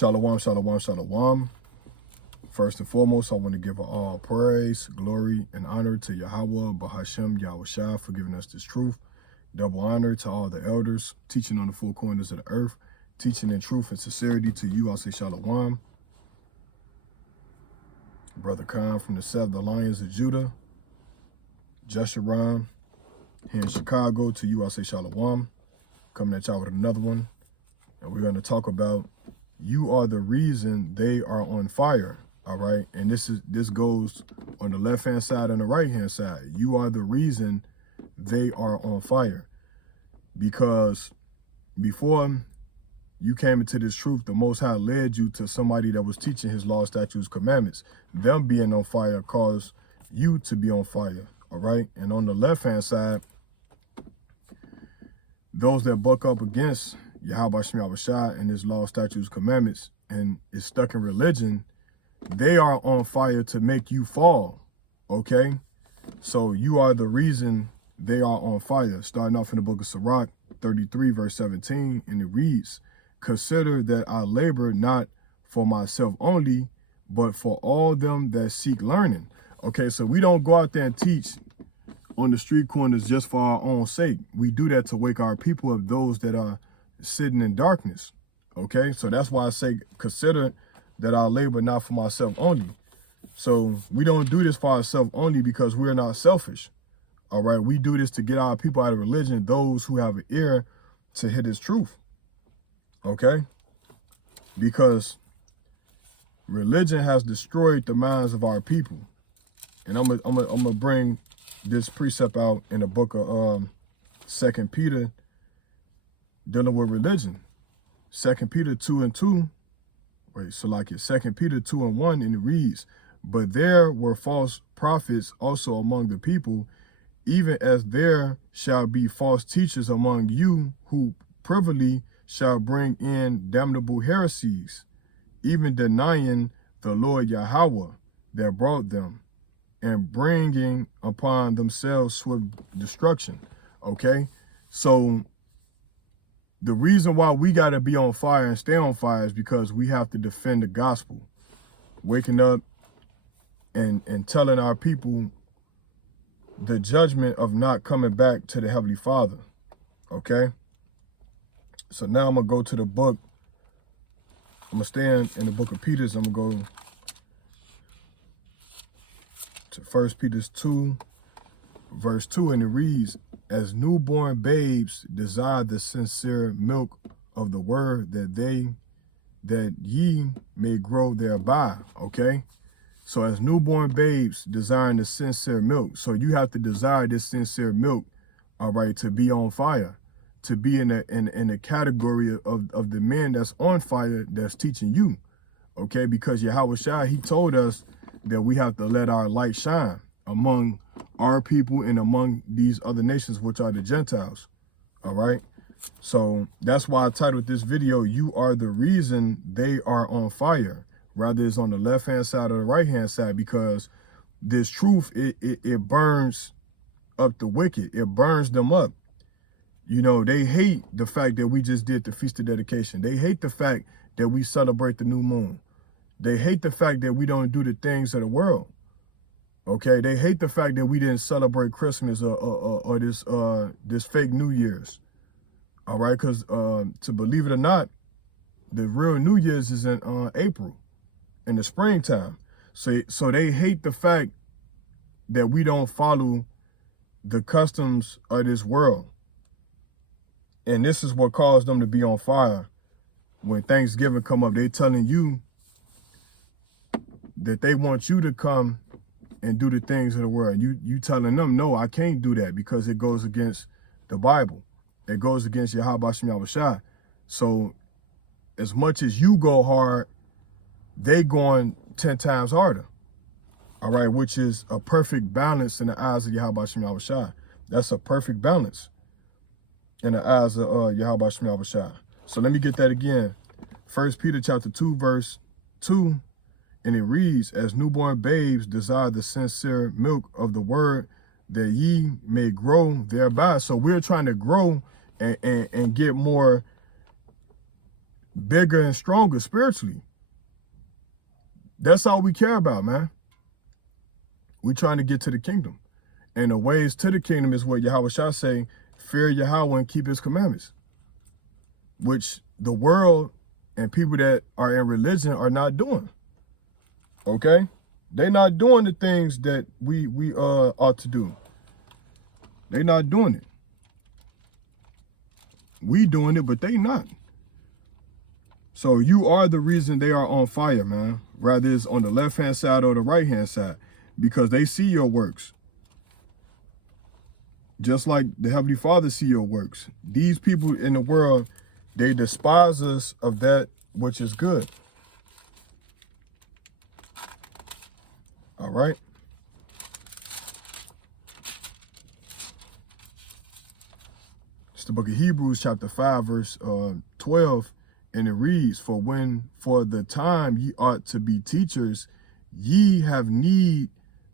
Shalom, shalom, shalom. First and foremost, I want to give all praise, glory, and honor to Yahweh, Bahashem, Yahushua, for giving us this truth. Double honor to all the elders, teaching on the four corners of the earth, teaching in truth and sincerity to you. I'll say shalom. Brother Khan from the Seven Lions of Judah, Jeshurun, here in Chicago, to you, I'll say shalom. Coming at y'all with another one. And we're going to talk about you are the reason they are on fire. All right. And this goes on the left-hand side and the right-hand side. You are the reason they are on fire. Because before you came into this truth, the Most High led you to somebody that was teaching his law, statutes, commandments. Them being on fire caused you to be on fire. All right. And on the left-hand side, those that buck up against Yahweh Shema Shah and his law, statutes, commandments, and is stuck in religion, they are on fire to make you fall. Okay? So you are the reason they are on fire. Starting off in the book of Sirach 33, verse 17, and it reads, "Consider that I labor not for myself only, but for all them that seek learning." Okay, so we don't go out there and teach on the street corners just for our own sake. We do that to wake our people up, those that are sitting in darkness. Okay, so that's why I say consider that I labor not for myself only. So we don't do this for ourselves only because we're not selfish. All right, we do this to get our people out of religion, those who have an ear to hear this truth. Okay, because religion has destroyed the minds of our people. And I'm gonna bring this precept out in the book of 2 Peter, dealing with religion. 2 Peter 2:2. Wait, so like it, 2 Peter 2:1, and it reads, "But there were false prophets also among the people, even as there shall be false teachers among you, who privily shall bring in damnable heresies, even denying the Lord Yahweh that brought them, and bringing upon themselves swift destruction." Okay, so the reason why we got to be on fire and stay on fire is because we have to defend the gospel, waking up and telling our people the judgment of not coming back to the Heavenly Father. Okay, so now I'm gonna go to the book. I'm gonna stand in the book of Peter. I'm gonna go to 1 Peter 2, verse 2, and it reads, "As newborn babes desire the sincere milk of the word, that ye may grow thereby." Okay, so as newborn babes desiring the sincere milk, so you have to desire this sincere milk, all right, to be on fire, to be in the category of the men that's on fire, that's teaching you. Okay, because Yahweh Shai, he told us that we have to let our light shine among our people and among these other nations, which are the Gentiles. All right, so that's why I titled this video, "You Are the Reason They Are on Fire," rather it's on the left-hand side or the right-hand side, because this truth, it burns up the wicked. It burns them up. You know, they hate the fact that we just did the Feast of Dedication. They hate the fact that we celebrate the new moon. They hate the fact that we don't do the things of the world. Okay, they hate the fact that we didn't celebrate Christmas or this fake New Year's. All right, because to believe it or not, the real New Year's is in April, in the springtime. So they hate the fact that we don't follow the customs of this world. And this is what caused them to be on fire. When Thanksgiving come up, they telling you that they want you to come and do the things of the world. You telling them, no, I can't do that because it goes against the Bible. It goes against Yahweh Shem Shah. So as much as you go hard, they going 10 times harder. All right, which is a perfect balance in the eyes of Yahweh Shem Shah. That's a perfect balance in the eyes of Yahweh Shem Shah. So let me get that again. 1 Peter chapter 2, verse 2. And it reads, "As newborn babes desire the sincere milk of the word, that ye may grow thereby." So we're trying to grow and get more bigger and stronger spiritually. That's all we care about, man. We're trying to get to the kingdom. And the ways to the kingdom is what Yahweh Shah say, fear Yahweh and keep his commandments, which the world and people that are in religion are not doing. Okay? They're not doing the things that we ought to do. They're not doing it. We doing it, but they not. So you are the reason they are on fire, man. Rather it's on the left-hand side or the right-hand side, because they see your works. Just like the Heavenly Father see your works. These people in the world, they despise us of that which is good. All right? It's the book of Hebrews, chapter 5, verse 12, and it reads, for the time ye ought to be teachers, ye have need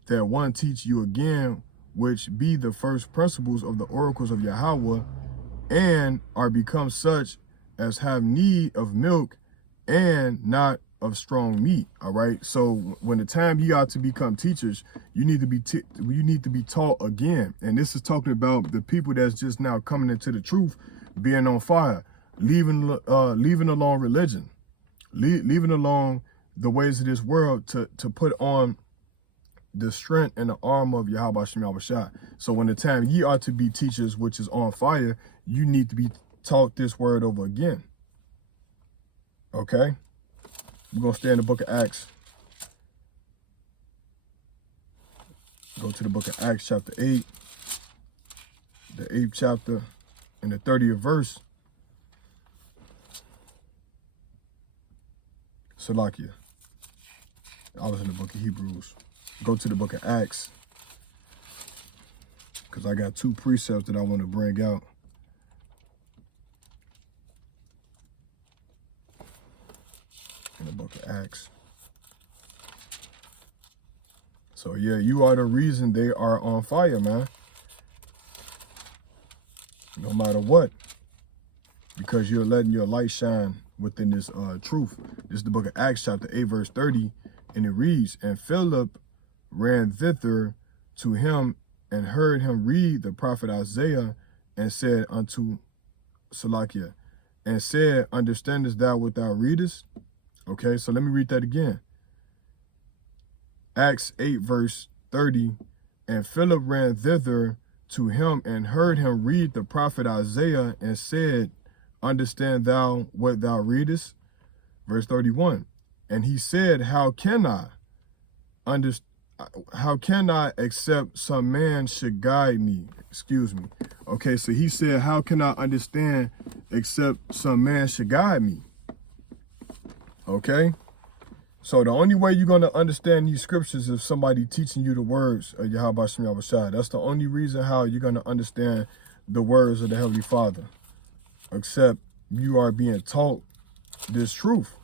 that one teach you again, which be the first principles of the oracles of Yahweh, and are become such as have need of milk and not of strong meat. All right. So when the time ye ought to become teachers, you need to be taught again. And this is talking about the people that's just now coming into the truth, being on fire, leaving alone religion, leaving alone the ways of this world to put on the strength and the armor of Yahweh Shem Yahweh Shai. So when the time ye ought to be teachers, which is on fire, you need to be taught this word over again. Okay? We're going to stay in the book of Acts. Go to the book of Acts, chapter 8, the 8th chapter, and the 30th verse. Salakia. I was in the book of Hebrews. Go to the book of Acts, because I got two precepts that I want to bring out. In the book of Acts. So yeah, you are the reason they are on fire, man. No matter what. Because you're letting your light shine within this truth. This is the book of Acts, chapter 8, verse 30. And it reads, and Philip ran thither to him and heard him read the prophet Isaiah, and said unto Salakia, and said, understandest thou what thou readest? Okay, so let me read that again. Acts 8, verse 30, and Philip ran thither to him and heard him read the prophet Isaiah, and said, understand thou what thou readest? Verse 31, and he said, how can I except some man should guide me? Excuse me. Okay, so he said, how can I understand except some man should guide me? Okay? So the only way you're going to understand these scriptures is somebody teaching you the words of Yahweh Shem Yahweh Shai. That's the only reason how you're going to understand the words of the Heavenly Father. Except you are being taught this truth.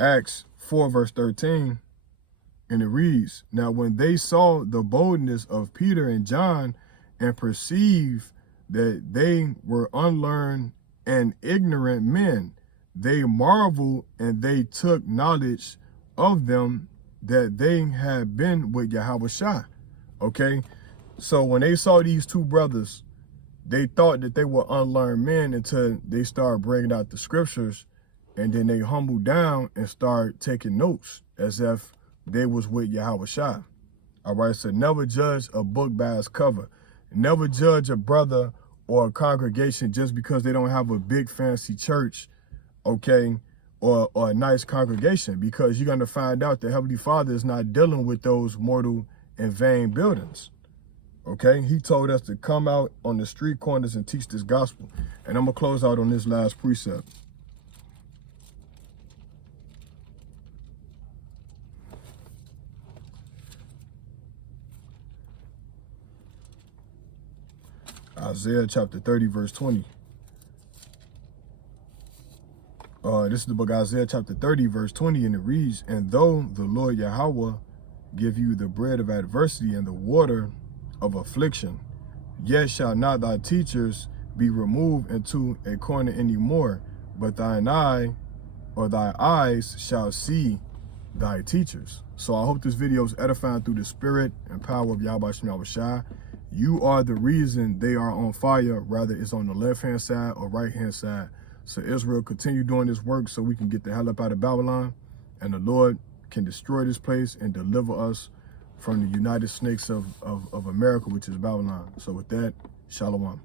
Acts 4, verse 13, and it reads, now when they saw the boldness of Peter and John, and perceived that they were unlearned and ignorant men, they marveled, and they took knowledge of them that they had been with Yahweh Shai. Okay, so when they saw these two brothers, they thought that they were unlearned men until they started bringing out the scriptures, and then they humbled down and started taking notes as if they was with Yahweh Shai. All right, so never judge a book by its cover. Never judge a brother or a congregation just because they don't have a big fancy church, okay, or a nice congregation, because you're going to find out the Heavenly Father is not dealing with those mortal and vain buildings. Okay, he told us to come out on the street corners and teach this gospel. And I'm going to close out on this last precept. Isaiah chapter 30, verse 20. This is the book of Isaiah chapter 30, verse 20, and it reads, and though the Lord Yahweh give you the bread of adversity and the water of affliction. Yet shall not thy teachers be removed into a corner any more, but thine eye or thy eyes shall see thy teachers. So I hope this video is edifying through the spirit and power of Yahweh Shem Yahushua. You are the reason they are on fire, whether it's on the left-hand side or right-hand side. So Israel, continue doing this work so we can get the hell up out of Babylon, and the Lord can destroy this place and deliver us from the United Snakes of America, which is Babylon. So with that, Shalom.